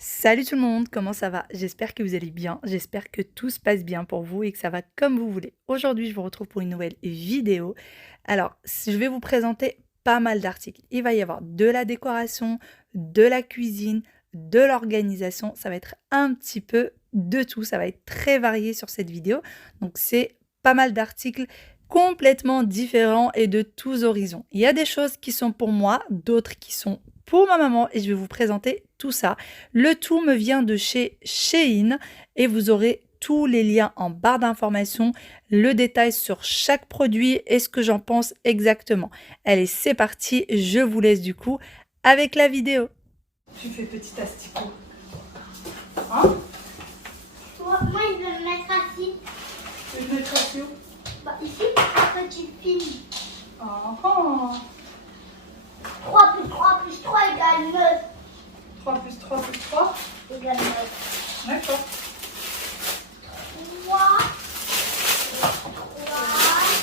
Salut tout le monde, comment ça va? J'espère que vous allez bien, j'espère que tout se passe bien pour vous et que ça va comme vous voulez. Aujourd'hui, je vous retrouve pour une nouvelle vidéo. Alors, je vais vous présenter pas mal d'articles. Il va y avoir de la décoration, de la cuisine, de l'organisation. Ça va être un petit peu de tout, ça va être très varié sur cette vidéo. Donc, c'est pas mal d'articles complètement différents et de tous horizons. Il y a des choses qui sont pour moi, d'autres qui sont pour ma maman et je vais vous présenter tout ça. Le tout me vient de chez Shein et vous aurez tous les liens en barre d'informations, le détail sur chaque produit et ce que j'en pense exactement. Allez, c'est parti, je vous laisse du coup avec la vidéo. Tu fais petit asticot. Hein? Moi, il veut me mettre assis. Tu veux mettre assis où? Ici, après tu filmes. Ah, ah. 3 plus 3 plus 3 égale 9. 3 plus 3 plus 3. Égale 9. D'accord. 3.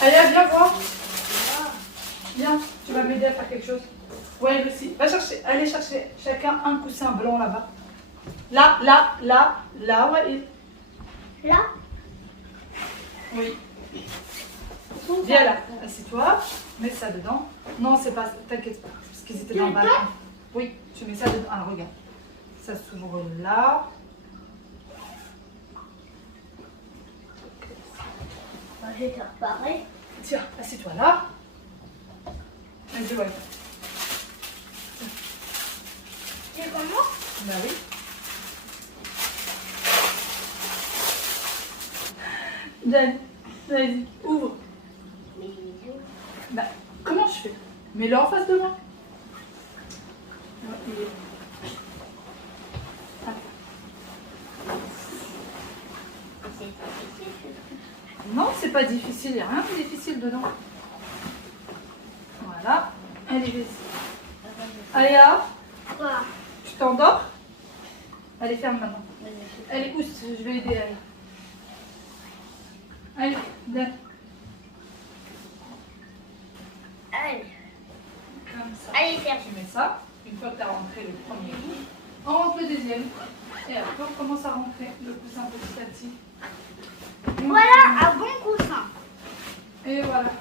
Allez, viens voir. Viens, tu vas m'aider à faire quelque chose. Ouais, Lucie, va chercher, allez chercher chacun un coussin blanc là-bas. Là, ouais. Là. Oui. Viens là, assieds-toi, mets ça dedans. Non, c'est pas, t'inquiète pas, parce qu'ils étaient dans le balcon. Oui, tu mets ça dedans. Ah, regarde. Ça s'ouvre là. Je vais te reparer. Tiens, assieds-toi là. Vas-y, ouais. Tu commences? Bah oui. Jen, vas-y, ouvre. Mais il est où? Bah, comment je fais? Mets-le en face de moi. Ouais, il est... C'est difficile, ce truc. Non, c'est pas difficile, il n'y a rien de difficile dedans. Voilà. Allez, vas-y. Aya, Quoi? tu t'endors? Allez, ferme maintenant. Allez, pousse, je vais aider Aya. Allez, viens. Allez. Comme ça. Allez, Serge. Tu mets ça. Une fois que tu as rentré le premier coup, on rentre le deuxième. Et après, on commence à rentrer le coussin petit à petit. Voilà un bon coussin. Et voilà.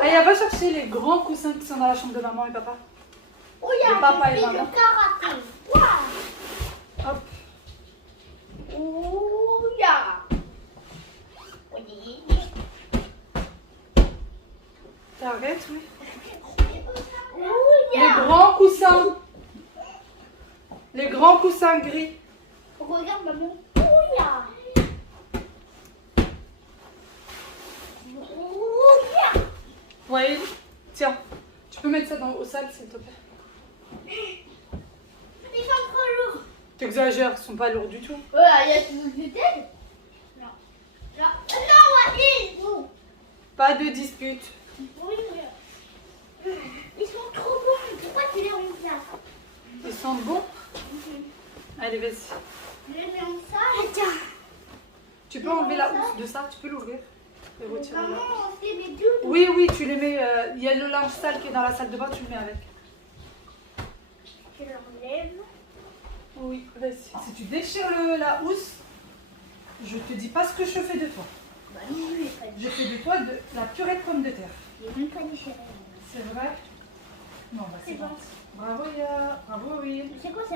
Aya, va chercher les grands coussins qui sont dans la chambre de maman et papa. Oh, il y a Et papa un et fil maman. de karaté. Waouh. Hop. Ouya. T'arrêtes, oui. Les Ouya. grands coussins. Les grands coussins gris. Regarde maman. Ouya. Ouya. Ouais, tiens. Tu peux mettre ça au sale, s'il te plaît. Ils sont trop lourds. T'exagères, ils sont pas lourds du tout. Ouais, il y a tout du thé. Non. Non, Walid. Non. Pas de dispute. Oui, mais... Ils sont trop bons. Pourquoi tu les remets là? Ils sentent bon. Allez, vas-y. Je les mets en salle. Tiens. Tu peux enlever la housse de ça, tu peux l'ouvrir. Et retirer Maman, la housse. on fait mes deux. Oui, oui, tu les mets. Il y a le linge sale qui est dans la salle de bain, tu le mets avec. Je l'enlève. Oui, vas-y. Si tu déchires la housse, je te dis pas ce que je fais de toi. Bah non, je l'ai pas dit. Je fais de toi de la purée de pommes de terre. Je l'ai même pas dit. C'est vrai? Non, bah c'est C'est bon. bon. Bravo, Ya. Bravo, oui. Mais c'est quoi ça?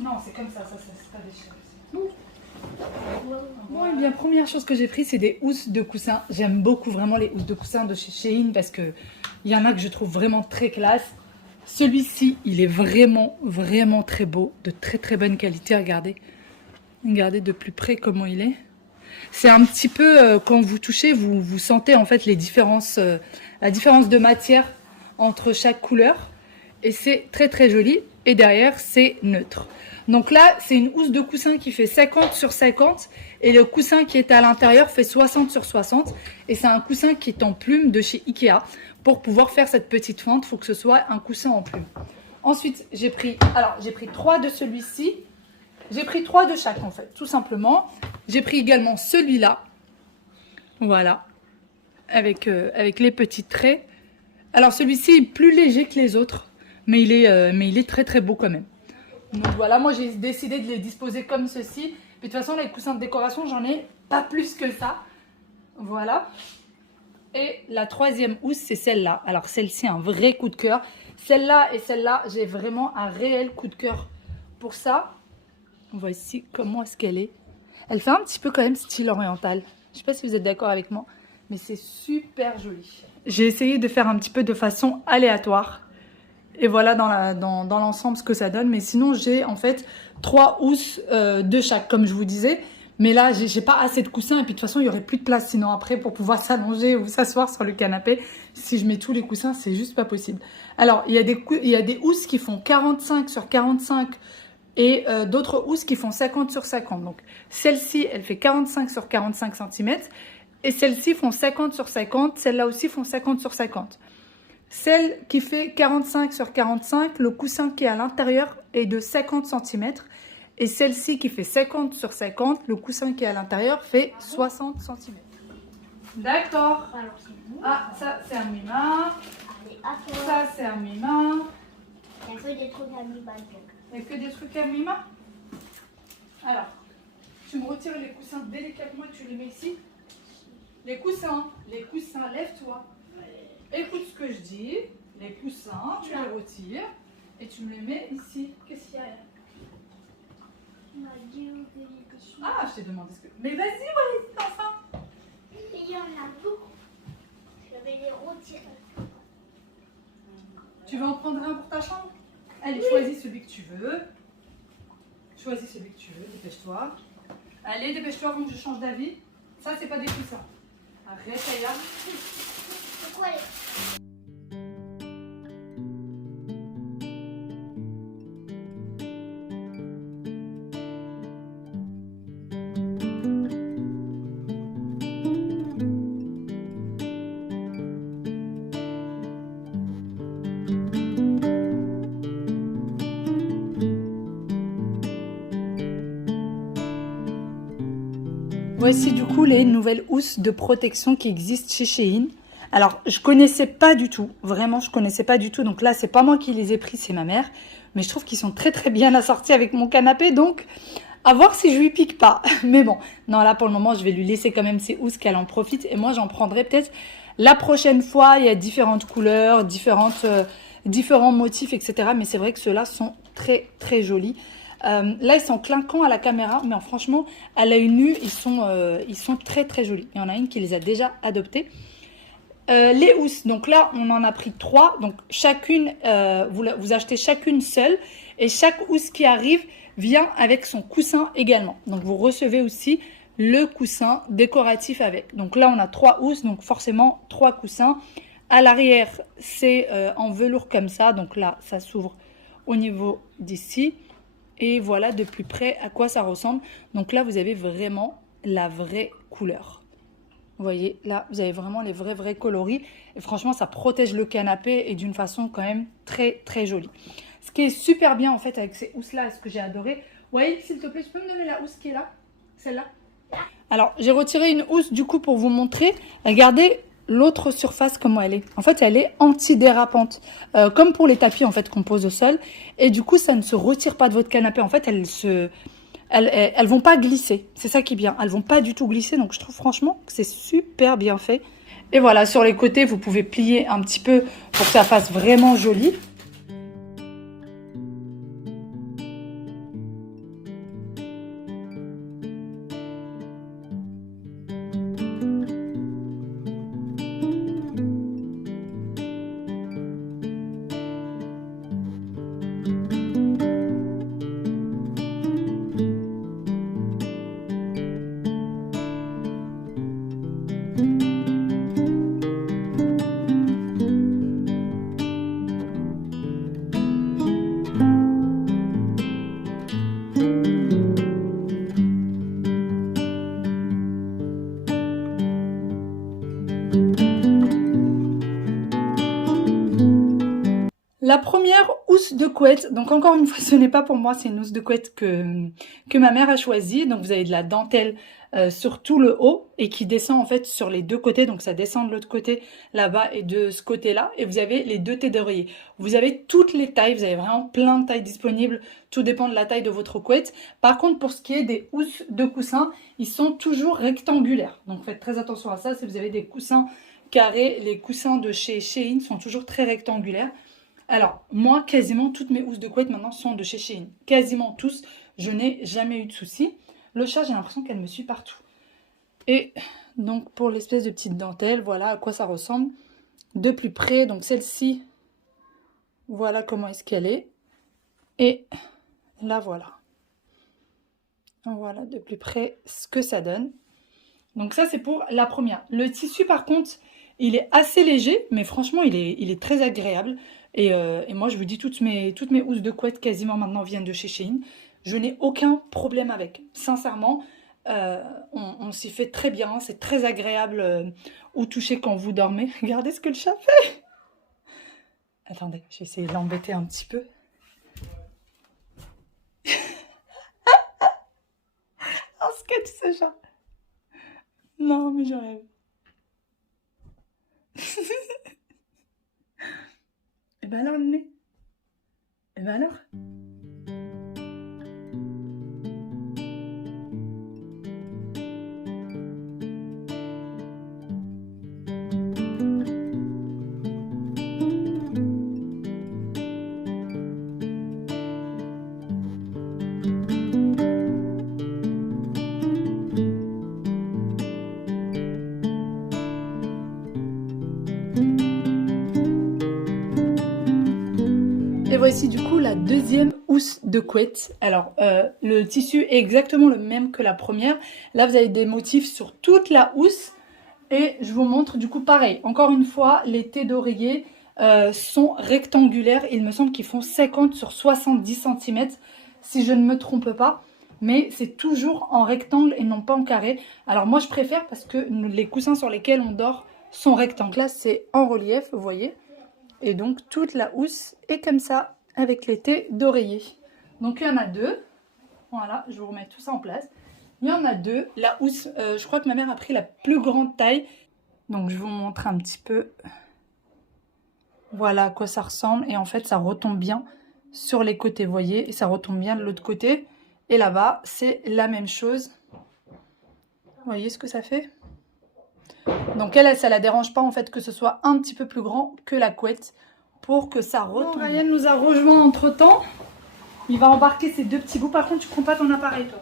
Non, c'est comme ça c'est pas déchiré. Ouais. Bon, et bien, première chose que j'ai pris, c'est des housses de coussin. J'aime beaucoup vraiment les housses de coussin de chez Shein parce que il y en a que je trouve vraiment très classe. Celui-ci, il est vraiment, vraiment très beau, de très très bonne qualité. Regardez, regardez de plus près comment il est. C'est un petit peu, quand vous touchez, vous sentez en fait les différences, la différence de matière entre chaque couleur. Et c'est très très joli. Et derrière, c'est neutre. Donc là, c'est une housse de coussin qui fait 50 sur 50. Et le coussin qui est à l'intérieur fait 60 sur 60. Et c'est un coussin qui est en plume de chez Ikea. Pour pouvoir faire cette petite fente, il faut que ce soit un coussin en plume. Ensuite, j'ai pris 3 de celui-ci. J'ai pris 3 de chaque en fait, tout simplement. J'ai pris également celui-là. Voilà. Avec les petits traits. Alors celui-ci est plus léger que les autres. Mais il est très très beau quand même. Donc voilà, moi j'ai décidé de les disposer comme ceci. Puis de toute façon, les coussins de décoration, j'en ai pas plus que ça. Voilà. Et la troisième housse, c'est celle-là. Alors celle-ci, un vrai coup de cœur. Celle-là et celle-là, j'ai vraiment un réel coup de cœur pour ça. On voit ici comment est-ce qu'elle est. Elle fait un petit peu quand même style oriental. Je ne sais pas si vous êtes d'accord avec moi, mais c'est super joli. J'ai essayé de faire un petit peu de façon aléatoire. Et voilà dans l'ensemble ce que ça donne. Mais sinon, j'ai en fait 3 housses de chaque, comme je vous disais. Mais là, j'ai pas assez de coussins. Et puis de toute façon, il n'y aurait plus de place sinon après pour pouvoir s'allonger ou s'asseoir sur le canapé. Si je mets tous les coussins, c'est juste pas possible. Alors, il y a des housses qui font 45 sur 45 et d'autres housses qui font 50 sur 50. Donc, celle-ci, elle fait 45 sur 45 cm. Et celles-ci font 50 sur 50. Celles-là aussi font 50 sur 50. Celle qui fait 45 sur 45, le coussin qui est à l'intérieur est de 50 cm. Et celle-ci qui fait 50 sur 50, le coussin qui est à l'intérieur fait 60 cm. D'accord. Alors, c'est bon. Ah, ça c'est un mi-main. Allez, à toi. Ça c'est un mi-main. Il y a que des trucs à mi-balle. Il n'y a que des trucs à mi-main. Alors, tu me retires les coussins délicatement et tu les mets ici. Les coussins, lève-toi. Écoute ce que je dis. Les coussins, tu les retires et tu me les mets ici. Qu'est-ce qu'il y a? Tu m'as dit que j'étais sûre. Ah, je t'ai demandé ce que... Mais vas-y, ouais, enfin. Il y en a beaucoup. Je vais les retirer. Tu veux en prendre un pour ta chambre? Allez, choisis celui que tu veux. Choisis celui que tu veux, dépêche-toi. Allez, dépêche-toi avant que je change d'avis. Ça, c'est pas des coussins. Arrête, Aya. C'est quoi les... Voici du coup les nouvelles housses de protection qui existent chez Shein. Alors, je connaissais pas du tout, vraiment, je connaissais pas du tout. Donc là, c'est pas moi qui les ai pris, c'est ma mère. Mais je trouve qu'ils sont très très bien assortis avec mon canapé, donc à voir si je lui pique pas. Mais bon, non, là pour le moment, je vais lui laisser quand même ses housses, qu'elle en profite. Et moi, j'en prendrai peut-être la prochaine fois. Il y a différentes couleurs, différents motifs, etc. Mais c'est vrai que ceux-là sont très très jolis. Là, ils sont clinquants à la caméra, mais franchement, à l'œil nu, ils sont très très jolis. Il y en a une qui les a déjà adoptés. Les housses, donc là, on en a pris 3. Donc chacune, vous achetez chacune seule. Et chaque housse qui arrive vient avec son coussin également. Donc vous recevez aussi le coussin décoratif avec. Donc là, on a 3 housses, donc forcément 3 coussins. À l'arrière, c'est en velours comme ça. Donc là, ça s'ouvre au niveau d'ici. Et voilà de plus près à quoi ça ressemble. Donc là, vous avez vraiment la vraie couleur. Vous voyez, là, vous avez vraiment les vrais coloris. Et franchement, ça protège le canapé et d'une façon quand même très, très jolie. Ce qui est super bien, en fait, avec ces housses-là, ce que j'ai adoré. Ouais, s'il te plaît, tu peux me donner la housse qui est là? Celle-là? Alors, j'ai retiré une housse, du coup, pour vous montrer. Regardez l'autre surface, comment elle est. En fait, elle est antidérapante. Comme pour les tapis, en fait, qu'on pose au sol. Et du coup, ça ne se retire pas de votre canapé. En fait, elles vont pas glisser. C'est ça qui est bien. Elles vont pas du tout glisser. Donc, je trouve franchement que c'est super bien fait. Et voilà, sur les côtés, vous pouvez plier un petit peu pour que ça fasse vraiment joli. La première housse de couette. Donc encore une fois, ce n'est pas pour moi, c'est une housse de couette que ma mère a choisie. Donc vous avez de la dentelle sur tout le haut et qui descend en fait sur les deux côtés. Donc ça descend de l'autre côté là-bas et de ce côté-là. Et vous avez les deux têtes d'oreiller. Vous avez toutes les tailles, vous avez vraiment plein de tailles disponibles. Tout dépend de la taille de votre couette. Par contre, pour ce qui est des housses de coussins, ils sont toujours rectangulaires. Donc faites très attention à ça. Si vous avez des coussins carrés, les coussins de chez Shein sont toujours très rectangulaires. Alors, moi, quasiment toutes mes housses de couette maintenant sont de chez Shein. Quasiment tous, je n'ai jamais eu de soucis. Le chat, j'ai l'impression qu'elle me suit partout. Et donc, pour l'espèce de petite dentelle, voilà à quoi ça ressemble. De plus près, donc celle-ci, voilà comment est-ce qu'elle est. Et là, voilà. Voilà de plus près ce que ça donne. Donc ça, c'est pour la première. Le tissu, par contre, il est assez léger, mais franchement, il est très agréable. Et moi, je vous dis, toutes mes housses de couette quasiment maintenant viennent de chez Shein. Je n'ai aucun problème avec. Sincèrement, on s'y fait très bien. C'est très agréable au toucher quand vous dormez. Regardez ce que le chat fait. Attendez, je vais essayer de l'embêter un petit peu. Un sketch, ce chat. Non, mais je rêve. Et ben alors, le nez. Et ben alors. Et voici du coup la deuxième housse de couette. Alors, le tissu est exactement le même que la première. Là, vous avez des motifs sur toute la housse. Et je vous montre du coup pareil. Encore une fois, les têtes d'oreiller sont rectangulaires. Il me semble qu'ils font 50 sur 70 cm, si je ne me trompe pas. Mais c'est toujours en rectangle et non pas en carré. Alors moi, je préfère parce que les coussins sur lesquels on dort sont rectangles. Là, c'est en relief, vous voyez. Et donc, toute la housse est comme ça, avec les têtes d'oreiller. Donc, il y en a deux. Voilà, je vous remets tout ça en place. Il y en a deux. La housse, je crois que ma mère a pris la plus grande taille. Donc, je vous montre un petit peu. Voilà à quoi ça ressemble. Et en fait, ça retombe bien sur les côtés, vous voyez. Et ça retombe bien de l'autre côté. Et là-bas, c'est la même chose. Vous voyez ce que ça fait ? Donc elle, ça la dérange pas en fait que ce soit un petit peu plus grand que la couette pour que ça retombe. Bon, Ryan nous a rejoint entre temps. Il va embarquer ces deux petits bouts. Par contre, tu prends pas ton appareil, toi.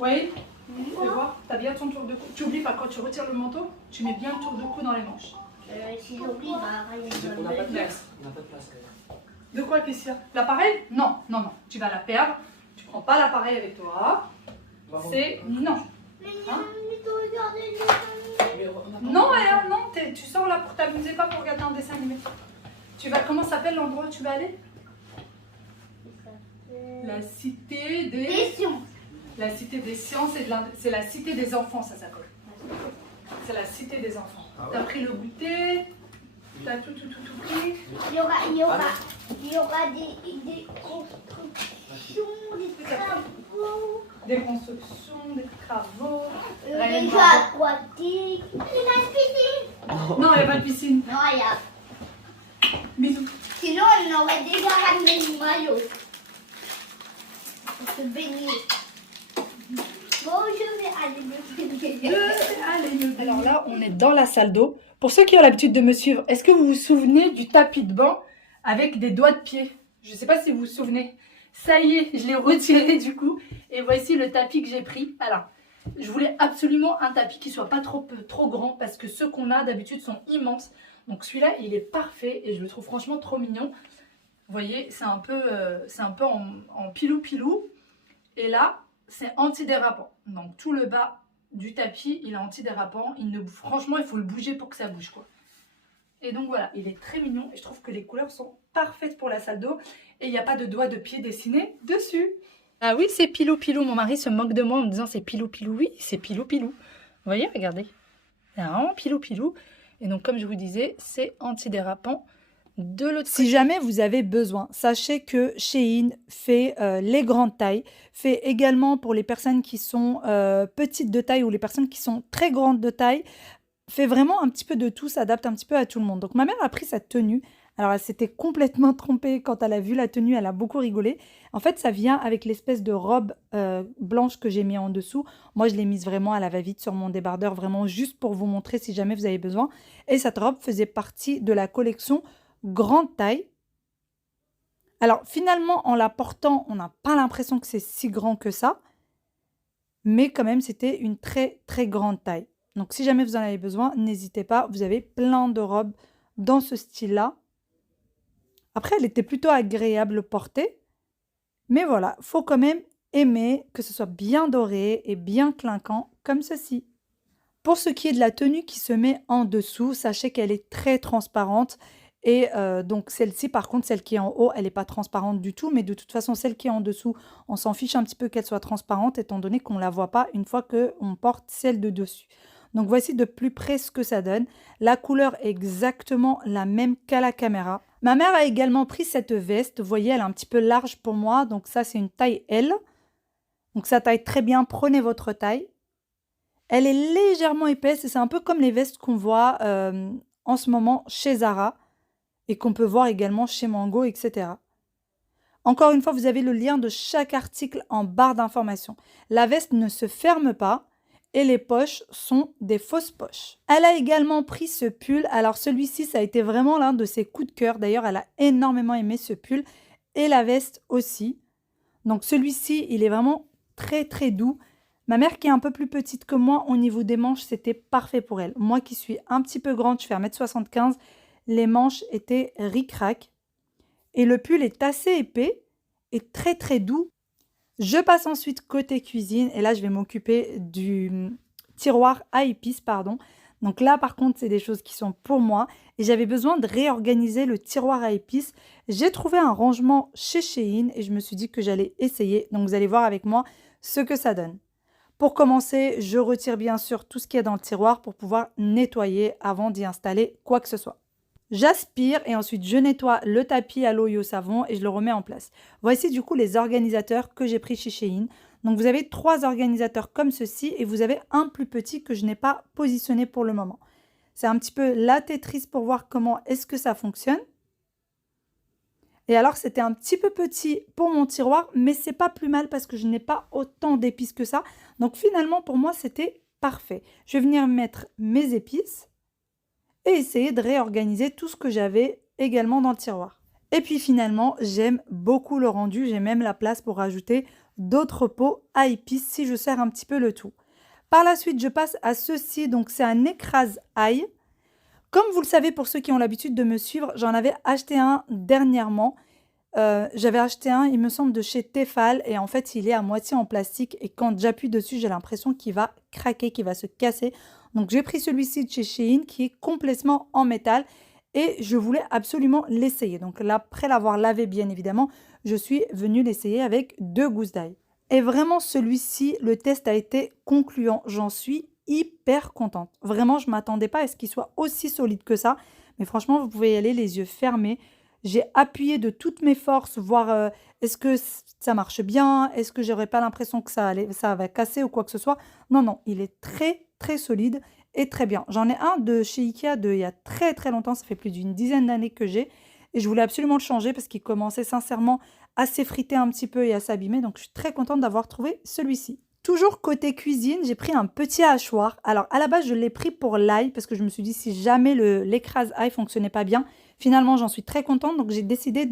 Oui. Tu vas voir, t'as bien ton tour de cou. Tu oublies pas quand tu retires le manteau, tu mets bien le tour de cou dans les manches. Si j'oublie, bah On n'a pas de place. On n'a pas de place. De quoi, Kessia? L'appareil? Non, non, non. Tu vas la perdre. Tu prends pas l'appareil avec toi. C'est non. Hein? Non, Aya, non, tu sors là pour t'amuser, pas pour regarder un dessin animé. Tu vas, comment s'appelle l'endroit où tu vas aller? La cité des sciences. La cité des sciences, c'est la cité des enfants, ça s'appelle. C'est la cité des enfants. Ah ouais. T'as pris le goûter, t'as tout pris. Il y aura des constructions, des travaux. Des constructions, des travaux. Des jeux aquatiques. Il y a une piscine. Non, il n'y a pas de piscine. Non, il y a. Bisous. Sinon, on aurait déjà ramené le maillot. Pour se baigner. Bon, je vais aller me baigner. Alors là, on est dans la salle d'eau. Pour ceux qui ont l'habitude de me suivre, est-ce que vous vous souvenez du tapis de banc avec des doigts de pied? Je ne sais pas si vous vous souvenez. Ça y est, je l'ai retiré du coup. Et voici le tapis que j'ai pris. Alors, je voulais absolument un tapis qui soit pas trop grand parce que ceux qu'on a d'habitude sont immenses. Donc celui-là, il est parfait et je le trouve franchement trop mignon. Vous voyez, c'est un peu en pilou-pilou. Et là, c'est antidérapant. Donc tout le bas du tapis, il est antidérapant. Franchement, il faut le bouger pour que ça bouge, quoi. Et donc voilà, il est très mignon et je trouve que les couleurs sont parfaites pour la salle d'eau. Et il n'y a pas de doigt de pied dessiné dessus. Ah oui, c'est pilou pilou. Mon mari se moque de moi en me disant c'est pilou pilou. Oui, c'est pilou pilou. Vous voyez, regardez. C'est vraiment pilou pilou. Et donc comme je vous disais, c'est antidérapant. de l'autre Si jamais vous avez besoin, sachez que Shein fait les grandes tailles, fait également pour les personnes qui sont petites de taille ou les personnes qui sont très grandes de taille, fait vraiment un petit peu de tout, s'adapte un petit peu à tout le monde. Donc ma mère a pris cette tenue. Alors elle s'était complètement trompée quand elle a vu la tenue, elle a beaucoup rigolé. En fait, ça vient avec l'espèce de robe blanche que j'ai mis en dessous. Moi, je l'ai mise vraiment à la va-vite sur mon débardeur, vraiment juste pour vous montrer si jamais vous avez besoin. Et cette robe faisait partie de la collection grande taille. Alors finalement, en la portant, on n'a pas l'impression que c'est si grand que ça, mais quand même, c'était une très très grande taille. Donc si jamais vous en avez besoin, n'hésitez pas, vous avez plein de robes dans ce style-là. Après, elle était plutôt agréable portée, mais voilà, faut quand même aimer que ce soit bien doré et bien clinquant comme ceci. Pour ce qui est de la tenue qui se met en dessous, sachez qu'elle est très transparente. Et donc celle-ci, par contre, celle qui est en haut, elle n'est pas transparente du tout. Mais de toute façon, celle qui est en dessous, on s'en fiche un petit peu qu'elle soit transparente, étant donné qu'on ne la voit pas une fois qu'on porte celle de dessus. Donc voici de plus près ce que ça donne. La couleur est exactement la même qu'à la caméra. Ma mère a également pris cette veste. Vous voyez, elle est un petit peu large pour moi. Donc ça, c'est une taille L. Donc ça taille très bien. Prenez votre taille. Elle est légèrement épaisse et c'est un peu comme les vestes qu'on voit en ce moment chez Zara et qu'on peut voir également chez Mango, etc. Encore une fois, vous avez le lien de chaque article en barre d'information. La veste ne se ferme pas et les poches sont des fausses poches. Elle a également pris ce pull. Alors celui-ci, ça a été vraiment l'un de ses coups de cœur. D'ailleurs, elle a énormément aimé ce pull et la veste aussi. Donc celui-ci, il est vraiment très très doux. Ma mère qui est un peu plus petite que moi, au niveau des manches, c'était parfait pour elle. Moi qui suis un petit peu grande, je fais 1m75, les manches étaient ric-rac. Et le pull est assez épais et très très doux. Je passe ensuite côté cuisine et là je vais m'occuper du tiroir à épices, pardon. Donc là par contre c'est des choses qui sont pour moi et j'avais besoin de réorganiser le tiroir à épices. J'ai trouvé un rangement chez Shein et je me suis dit que j'allais essayer. Donc vous allez voir avec moi ce que ça donne. Pour commencer, je retire bien sûr tout ce qu'il y a dans le tiroir pour pouvoir nettoyer avant d'y installer quoi que ce soit. J'aspire et ensuite je nettoie le tapis à l'eau et au savon et je le remets en place. Voici du coup les organisateurs que j'ai pris chez Shein. Donc vous avez 3 organisateurs comme ceci et vous avez un plus petit que je n'ai pas positionné pour le moment. C'est un petit peu la Tetris pour voir comment est-ce que ça fonctionne. Et alors c'était un petit peu petit pour mon tiroir, mais c'est pas plus mal parce que je n'ai pas autant d'épices que ça. Donc finalement pour moi c'était parfait. Je vais venir mettre mes épices et essayer de réorganiser tout ce que j'avais également dans le tiroir. Et puis finalement, j'aime beaucoup le rendu, j'ai même la place pour rajouter d'autres pots à épices si je sers un petit peu le tout. Par la suite, je passe à ceci, donc c'est un écrase-ail. Comme vous le savez, pour ceux qui ont l'habitude de me suivre, j'en avais acheté un dernièrement. J'avais acheté un, il me semble, de chez Tefal et en fait, il est à moitié en plastique et quand j'appuie dessus, j'ai l'impression qu'il va craquer, qu'il va se casser. Donc, j'ai pris celui-ci de chez Shein qui est complètement en métal et je voulais absolument l'essayer. Donc là, après l'avoir lavé, bien évidemment, je suis venue l'essayer avec 2 gousses d'ail. Et vraiment, celui-ci, le test a été concluant. J'en suis hyper contente. Vraiment, je ne m'attendais pas à ce qu'il soit aussi solide que ça. Mais franchement, vous pouvez y aller les yeux fermés. J'ai appuyé de toutes mes forces, voir est-ce que ça marche bien, est-ce que j'aurais pas l'impression que ça va casser ou quoi que ce soit. Non, non, il est très, très solide et très bien. J'en ai un de chez Ikea il y a très, très longtemps, ça fait plus d'une dizaine d'années que j'ai. Et je voulais absolument le changer parce qu'il commençait sincèrement à s'effriter un petit peu et à s'abîmer. Donc, je suis très contente d'avoir trouvé celui-ci. Toujours côté cuisine, j'ai pris un petit hachoir. Alors, à la base, je l'ai pris pour l'ail parce que je me suis dit si jamais l'écrase-ail ne fonctionnait pas bien, finalement, j'en suis très contente. Donc, j'ai décidé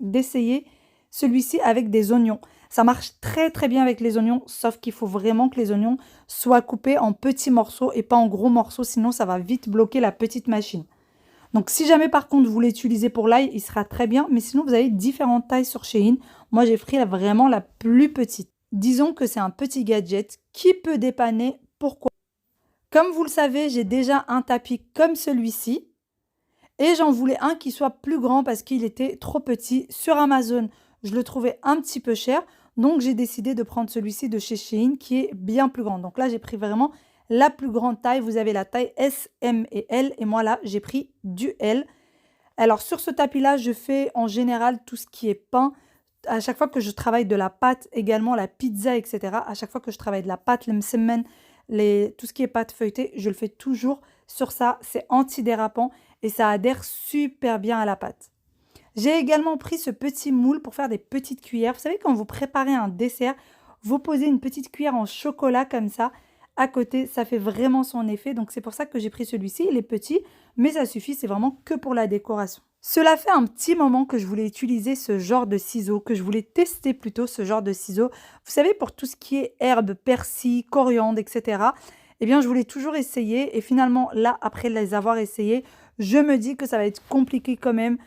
d'essayer celui-ci avec des oignons. Ça marche très, très bien avec les oignons, sauf qu'il faut vraiment que les oignons soient coupés en petits morceaux et pas en gros morceaux, sinon ça va vite bloquer la petite machine. Donc, si jamais, par contre, vous l'utilisez pour l'ail, il sera très bien. Mais sinon, vous avez différentes tailles sur Shein. Moi, j'ai pris vraiment la plus petite. Disons que c'est un petit gadget qui peut dépanner. Pourquoi? Comme vous le savez, j'ai déjà un tapis comme celui-ci. Et j'en voulais un qui soit plus grand parce qu'il était trop petit. Sur Amazon, je le trouvais un petit peu cher. Donc, j'ai décidé de prendre celui-ci de chez Shein qui est bien plus grand. Donc là, j'ai pris vraiment la plus grande taille. Vous avez la taille S, M et L. Et moi, là, j'ai pris du L. Alors sur ce tapis-là, je fais en général tout ce qui est pain. À chaque fois que je travaille de la pâte, également la pizza, etc. À chaque fois que je travaille de la pâte, le msemen, tout ce qui est pâte feuilletée, je le fais toujours sur ça. C'est antidérapant et ça adhère super bien à la pâte. J'ai également pris ce petit moule pour faire des petites cuillères. Vous savez, quand vous préparez un dessert, vous posez une petite cuillère en chocolat comme ça à côté. Ça fait vraiment son effet. Donc c'est pour ça que j'ai pris celui-ci. Il est petit, mais ça suffit. C'est vraiment que pour la décoration. Cela fait un petit moment que je voulais utiliser ce genre de ciseaux, que je voulais tester plutôt ce genre de ciseaux. Vous savez, pour tout ce qui est herbes, persil, coriandre, etc. Eh bien, je voulais toujours essayer. Et finalement, là, après les avoir essayés, je me dis que ça va être compliqué quand même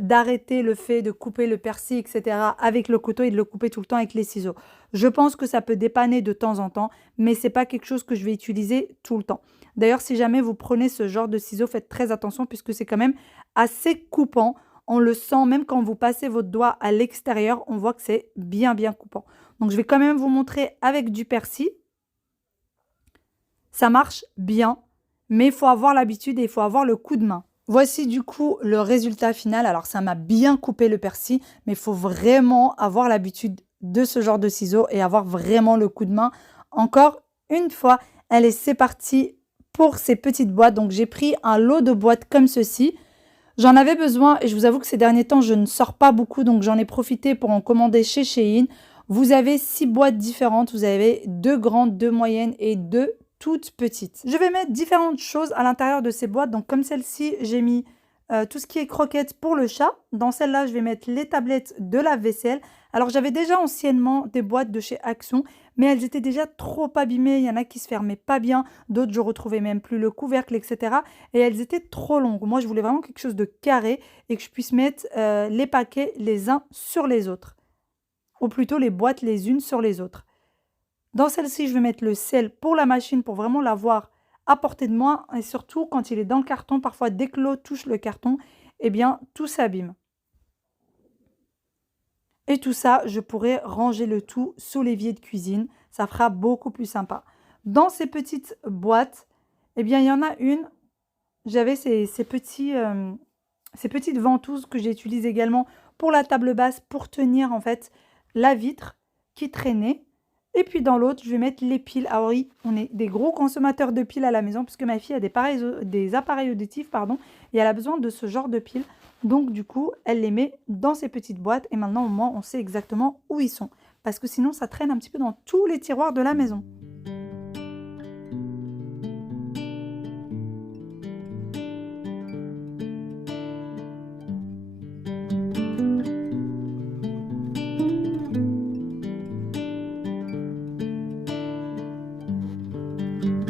d'arrêter le fait de couper le persil, etc. avec le couteau et de le couper tout le temps avec les ciseaux. Je pense que ça peut dépanner de temps en temps, mais ce n'est pas quelque chose que je vais utiliser tout le temps. D'ailleurs, si jamais vous prenez ce genre de ciseaux, faites très attention puisque c'est quand même assez coupant. On le sent même quand vous passez votre doigt à l'extérieur, on voit que c'est bien coupant. Donc, je vais quand même vous montrer avec du persil. Ça marche bien, mais il faut avoir l'habitude et il faut avoir le coup de main. Voici du coup le résultat final. Alors ça m'a bien coupé le persil, mais il faut vraiment avoir l'habitude de ce genre de ciseaux et avoir vraiment le coup de main. Encore une fois, allez, c'est parti pour ces petites boîtes. Donc j'ai pris un lot de boîtes comme ceci. J'en avais besoin et je vous avoue que ces derniers temps, je ne sors pas beaucoup, donc j'en ai profité pour en commander chez Shein. Vous avez 6 boîtes différentes. Vous avez 2 grandes, 2 moyennes et 2 toutes petites. Je vais mettre différentes choses à l'intérieur de ces boîtes. Donc comme celle-ci, j'ai mis tout ce qui est croquettes pour le chat. Dans celle-là, je vais mettre les tablettes de la vaisselle. Alors j'avais déjà anciennement des boîtes de chez Action, mais elles étaient déjà trop abîmées. Il y en a qui se fermaient pas bien, d'autres je retrouvais même plus le couvercle, etc. Et elles étaient trop longues. Moi, je voulais vraiment quelque chose de carré et que je puisse mettre les paquets les uns sur les autres. Ou plutôt les boîtes les unes sur les autres. Dans celle-ci, je vais mettre le sel pour la machine pour vraiment l'avoir à portée de moi. Et surtout, quand il est dans le carton, parfois dès que l'eau touche le carton, eh bien, tout s'abîme. Et tout ça, je pourrais ranger le tout sous l'évier de cuisine. Ça fera beaucoup plus sympa. Dans ces petites boîtes, eh bien, il y en a une. J'avais ces petites ventouses que j'utilise également pour la table basse pour tenir en fait la vitre qui traînait. Et puis dans l'autre, je vais mettre les piles. Ah oui, on est des gros consommateurs de piles à la maison puisque ma fille a des appareils auditifs, et elle a besoin de ce genre de piles. Donc du coup, elle les met dans ces petites boîtes et maintenant au moins on sait exactement où ils sont. Parce que sinon, ça traîne un petit peu dans tous les tiroirs de la maison.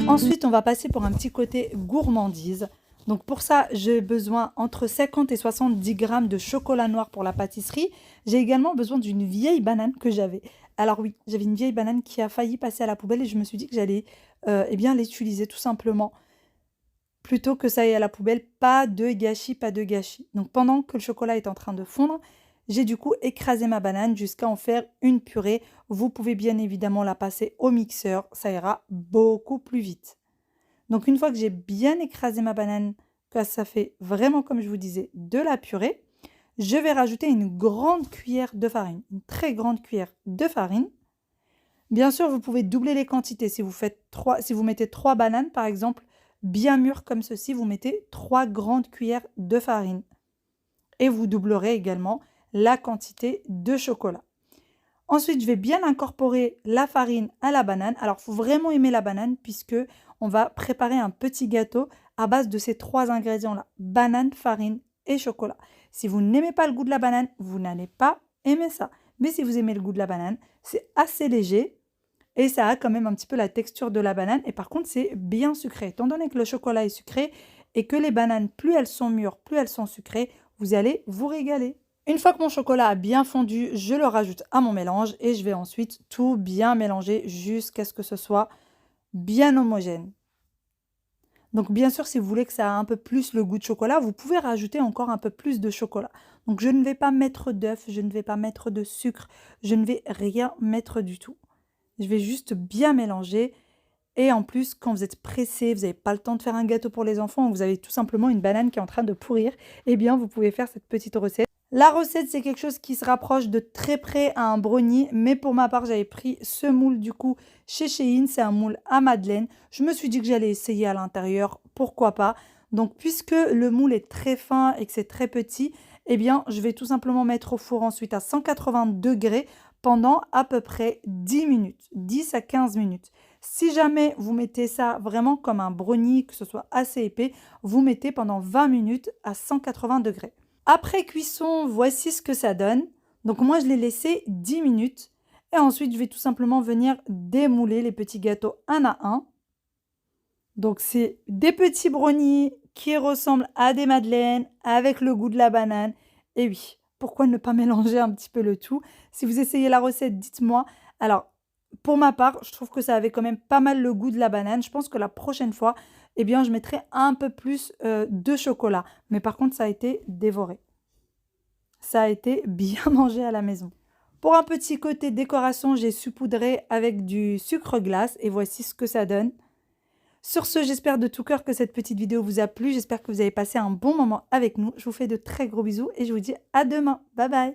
Ensuite, on va passer pour un petit côté gourmandise. Donc pour ça, j'ai besoin entre 50 et 70 grammes de chocolat noir pour la pâtisserie. J'ai également besoin d'une vieille banane que j'avais. Alors oui, j'avais une vieille banane qui a failli passer à la poubelle et je me suis dit que j'allais l'utiliser tout simplement. Plutôt que ça aille à la poubelle, pas de gâchis, pas de gâchis. Donc pendant que le chocolat est en train de fondre, j'ai du coup écrasé ma banane jusqu'à en faire une purée. Vous pouvez bien évidemment la passer au mixeur, ça ira beaucoup plus vite. Donc une fois que j'ai bien écrasé ma banane, que ça fait vraiment comme je vous disais de la purée, je vais rajouter une grande cuillère de farine, une très grande cuillère de farine. Bien sûr, vous pouvez doubler les quantités. Si vous mettez 3 bananes par exemple, bien mûres comme ceci, vous mettez 3 grandes cuillères de farine. Et vous doublerez également la quantité de chocolat. Ensuite, je vais bien incorporer la farine à la banane. Alors, il faut vraiment aimer la banane puisque on va préparer un petit gâteau à base de ces 3 ingrédients-là. Banane, farine et chocolat. Si vous n'aimez pas le goût de la banane, vous n'allez pas aimer ça. Mais si vous aimez le goût de la banane, c'est assez léger et ça a quand même un petit peu la texture de la banane. Et par contre, c'est bien sucré. Étant donné que le chocolat est sucré et que les bananes, plus elles sont mûres, plus elles sont sucrées, vous allez vous régaler. Une fois que mon chocolat a bien fondu, je le rajoute à mon mélange et je vais ensuite tout bien mélanger jusqu'à ce que ce soit bien homogène. Donc bien sûr, si vous voulez que ça ait un peu plus le goût de chocolat, vous pouvez rajouter encore un peu plus de chocolat. Donc je ne vais pas mettre d'œuf, je ne vais pas mettre de sucre, je ne vais rien mettre du tout. Je vais juste bien mélanger Et en plus, quand vous êtes pressé, vous n'avez pas le temps de faire un gâteau pour les enfants, vous avez tout simplement une banane qui est en train de pourrir, eh bien, vous pouvez faire cette petite recette. La recette, c'est quelque chose qui se rapproche de très près à un brownie, mais pour ma part, j'avais pris ce moule du coup chez Shein, c'est un moule à madeleine. Je me suis dit que j'allais essayer à l'intérieur, pourquoi pas. Donc, puisque le moule est très fin et que c'est très petit, eh bien, je vais tout simplement mettre au four ensuite à 180 degrés pendant à peu près 10 minutes, 10 à 15 minutes. Si jamais vous mettez ça vraiment comme un brownie, que ce soit assez épais, vous mettez pendant 20 minutes à 180 degrés. Après cuisson, voici ce que ça donne. Donc moi, je l'ai laissé 10 minutes. Et ensuite, je vais tout simplement venir démouler les petits gâteaux un à un. Donc c'est des petits brownies qui ressemblent à des madeleines avec le goût de la banane. Et oui, pourquoi ne pas mélanger un petit peu le tout? Si vous essayez la recette, dites-moi. Alors, pour ma part, je trouve que ça avait quand même pas mal le goût de la banane. Je pense que la prochaine fois, eh bien, je mettrai un peu plus de chocolat. Mais par contre, ça a été dévoré. Ça a été bien mangé à la maison. Pour un petit côté décoration, j'ai saupoudré avec du sucre glace et voici ce que ça donne. Sur ce, j'espère de tout cœur que cette petite vidéo vous a plu. J'espère que vous avez passé un bon moment avec nous. Je vous fais de très gros bisous et je vous dis à demain. Bye bye.